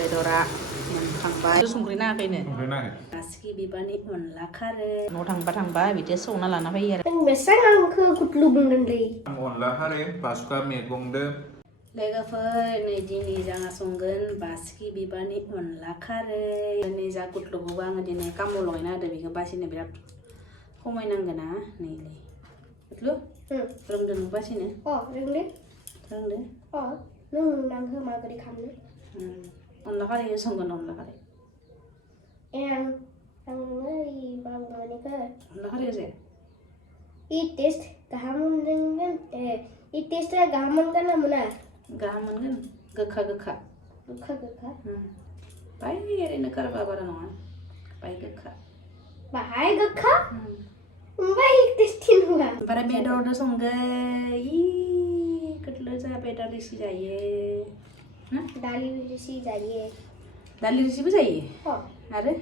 बेदरा मोनखांबाय संख्रि नाङाखैनो संख्रि नाङाखै बासिखि बिबारनि अनला खारै न'आव थांबा बिदि संना लाना फैयो आरो नों बेसां आंखौ गुदलु बुंदोंलै अनला खारै बासुखा मैगंदो लोगोफोर नै दिनै जोंहा संगोन बासिखि बिबारनि अनला खारै नै जा गुदलुखौबो आङो दिनै कामाव लगायना होदो बेखौ बासिनो बिराद खमायनांगोन ना नैलै गुदलु रोंदों नों बासिनो रोंदो नों आंखौ माबोरै खालामनो अनला खारै संगोन अनला खारै आं बाबुनिखौ अनला खारैया जाया इ टेस्ट गाहाम मोनगोन इ टेस्टआ गाहाम मोनगोन ना मोना गाहाम मोनगोन गोखा गोखा बाय ओरैनो गारबा बारा नङा बाय गोखा बाहाय गोखा ओमफ्राय टेस्टि नङा ओमफ्राय बेदरजों संगोन इ गोदलो जा बेदर रोसि जायो ना दालि रोसि जायो दालि रोसिबो जायो आरो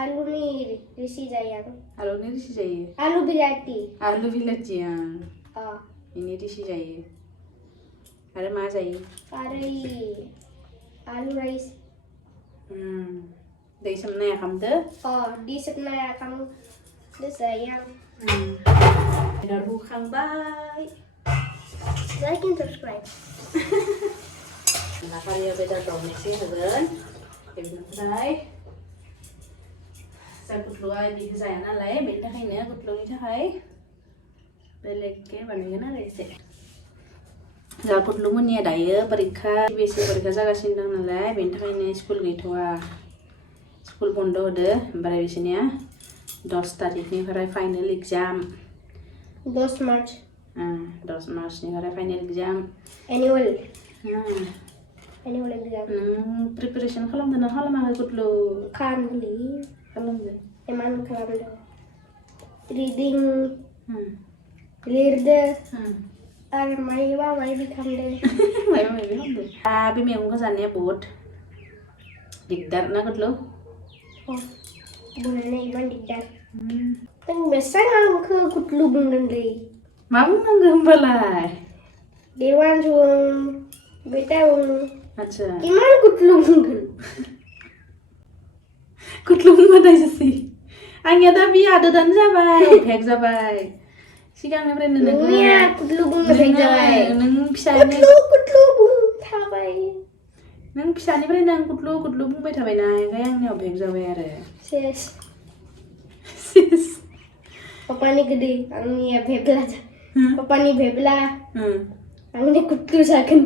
आलुनि रोसि जायो आलुनि रोसि जायो आलु बिलाथि बेनि रोसि जायो आरो मा जायो आलु राइस दै सोमनाया खामदो दै सोमनाया खामदो जायो बेदर हुखांबाय like and subscribe अनला खारैयाव बेदर दरनैसो होगोन बेनिफ्राय जा गुदलुआ बिदि जाया नालाय बेनि थाखायनो गुदलुनि थाखाय बेलेगके बानायगोन आरो एसे जा गुदलुमोननिया दायो परिखा जागासिनो दं नालाय बेनि थाखायनो स्कुल गैथ'वा स्कुल बन्द होदो ओमफ्राय बिसोरनिया 10 तारिखनिफ्राय फाइनेल एग्जाम 10 मार्च 10 मार्चनिफ्राय फाइनेल एग्जाम एनुअल एग्जाम नों प्रिपेरेसन खालामदों ना खालामाखै गुदलु खालामदो इमान खालामदो रिडिं लिरदो आरो मायबा मायबि खालामदो बे मैगंखौ जानाया बहुत दिगदार ना गुदलु बुंनानै इमान दिगदार नों बेसां आंखौ गुदलु बुंदोंलै मा बुंनांगौ होमबालाय देवान बुं बेटा बुं आच्छा इमान गुदलु बुंगोन गुदलु बुंबाथाय जासै आंनिया दा बे आदोदानो जाबाय अभ्यास जाबाय सिगांनिफ्रायनो नोंनिया गुदलु बुंबाय जाबाय नों फिसानि गुदलु बुंथाबाय नों फिसानिफ्रायनो आं गुदलु बुंबाय थाबायना ओंखाय आंनि अभ्यास जाबाय आरो सेस पापानि गदे आंनिया भेब्ला पापानि भेब्ला आंनि गुदलु जागोन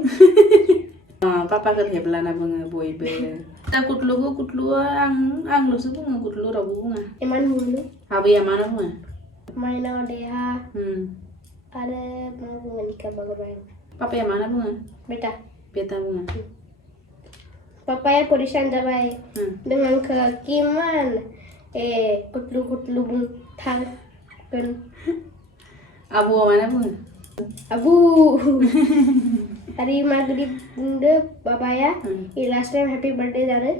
पापाखौ भेब्ला ना बुङो बयबो दा गुदलुआ आंल'सो बुङो गुदलु रावबो बुङा इमान बुङो आबैया मा बुङो माइनाव देहा आरो मा बुङो निका बागरबाय पापाया मा बुङो बेटा बुङो पापाया परेशान जाबाय नों आंखौ किमान गुदलु बुंथारगोन आबौआ मा बुङो आबु hari maghrib bunda babaya last time happy birthday jare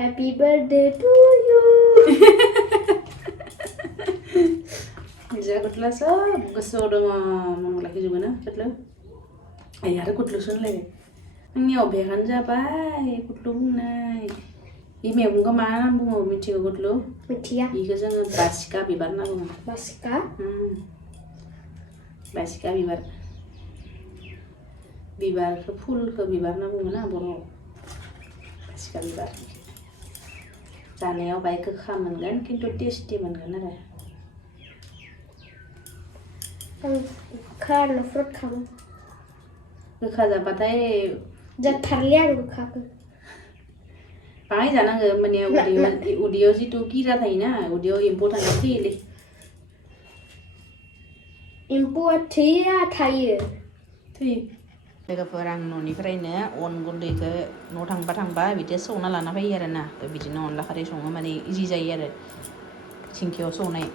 happy birthday to you जा गुदला सब गोसोआव दङ मन लाखिजोबो ना गुदलु आरो गुदलु सोनलायबाय आंनि अभ्यासानो जाबाय गुदलु बुंनाय बे मैगंखौ मा नाम बुङो मिथिगौ गुदलु मिथिया बेखौ जोङो बासिखा बिबार होनना बुङो बासिखा बिबार बिबारखौ फुलखौ बिबार होनना बुङो ना बर'आव बासिखा बिबार जानायाव बाय गोखा मोनगोन खिन्थु टेस्टि मोनगोन आरो गोखा नफरत खालामो गोखा जाबाथाय जाथारलिया आं गोखाखौ बाहाय जानांगो माने उदैयाव जिथु गिरा थायोना उदैयाव एम्फौ थानाया थैयोलै एम्फौआ थैया थायो लोगोफोर आं न'निफ्रायनो अन गुन्दैखौ न'आव थांबा बिदि सौना लाना फैयो आरो ना बिदिनो अनला खारै सङो माने इजि जायो आरो थिंखियाव सौनाय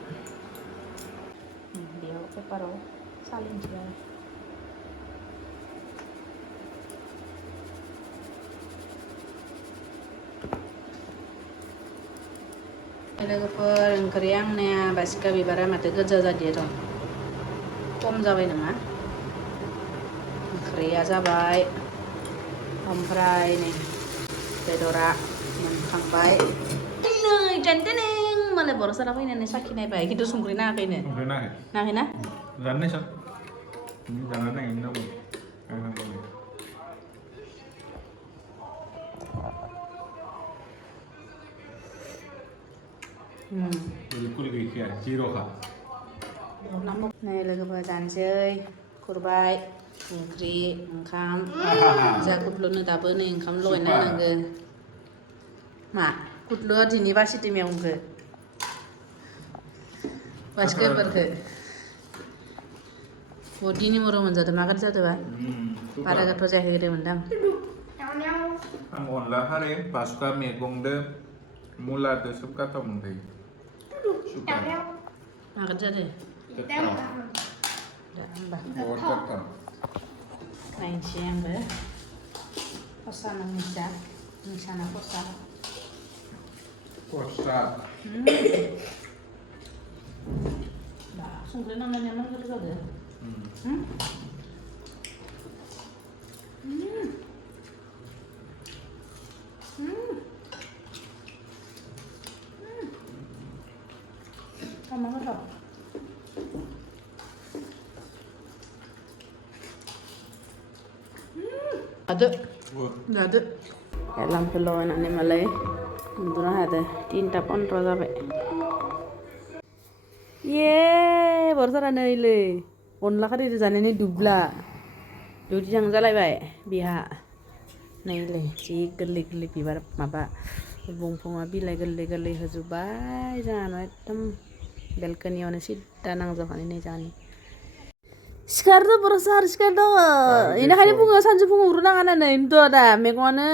बेयाव पेपाराव सालिनोसै आरो लोगोफोर ओंख्रिया आंनिया बासिखा बिबारा माथो गोजा जादिया दं खम जाबाय नामा ओंख्रिया जाबाय ओमफ्राय नै बेदरा मोनखांबाय नै टेनटेनें मालाय बर' सारा फैनानै साखिनायबाय खिन्थु संख्रि नाङाखैनो नाङाखैना जानो सान जाना नायनो नांगौ बिल्कुल गैखाया जिर'खा नै लोगोफोर जानोसै खुरबाय ओंख्रि ओंखाम जा कुटलुनो दाबो नै ओंखाम लगायना होनांगो मा कुटलुआ दिनै बासिदो मैगंखो बासिखाफोरखो दिनै मर' मोनजादों मा गाज्रि जादोंबा बारा गोथाव जायाखै गोदो मोनदां आं अनला खारै बासुखा मैगंदो मुलादो सोब गोथाव मोनखायो मा गाज्रि जादों दा होमबा बहुत गोथाव नायनोसै आंबो खरसा ना मिसा मिसाना खरसा दा संख्रि नांनाया मा गोथाव जादों मा गोथाव जादो lampu लगायनानै मालाय उन्दुनो हादो 3:15 जाबाय ये बरसारा नैलै अनला खारैजों जानायनि दुब्ला दुब्लि थांजालायबाय बिहा नैलै जि गोरलै गोरलै बिबार माबा दंफाङा बिलाइ गोरलै गोरलै होजोब्बाय जोंहाना एकदम बेलकनियावनो सिद्दा नांजाबनानै नै जानि सिखारदो बरसार सिखारदो इनिखायनो बुङो सानजौफुङाव उरुनाङा होननानै इनोथ' दा मेगनानो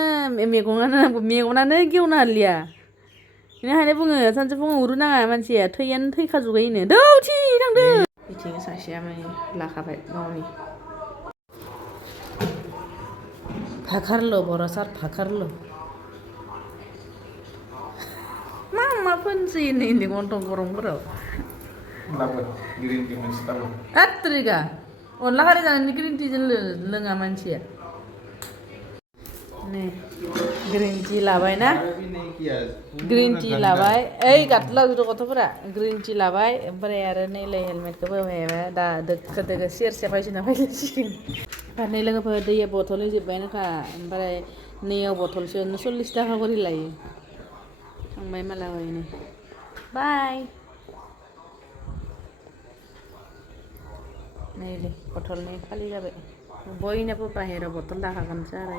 गेवनो हालिया इनिखायनो बुङो सानजौफुङाव उरुनाङा मानसिया थैयानो थैखाजोबबायनो दौथि थांदो बिथिं सासेया माने लाखाबाय गावनि फाखारल' बरसार फाखारल' मा फोनसै नै गन्थं गरमफोराव लाबो ग्रिन टि मोनसे लाबो आत्रिगा अनला खारै जानानै ग्रिन टिजों लोङा मानसिया नै ग्रिन टि लाबाय ना ग्रिन टि लाबाय ओइ गादला जुदो गथ'फोरा ग्रिन टि लाबाय ओमफ्राय आरो नैलाय हेलमेटखौबो होबाय दा दोखो दोखो सेरसे फायसिना फैलायसिगोन नै लोगोफोर दैया बथल होजोब्बायानोखा ओमफ्राय नैयाव बथलसेयावनो 40 थाखा करि लायो थांबाय माला हयनै बाय नैलै बथलनै खालि जाबाय बयनाबो बाहेराव बथल थाखागोनसो आरो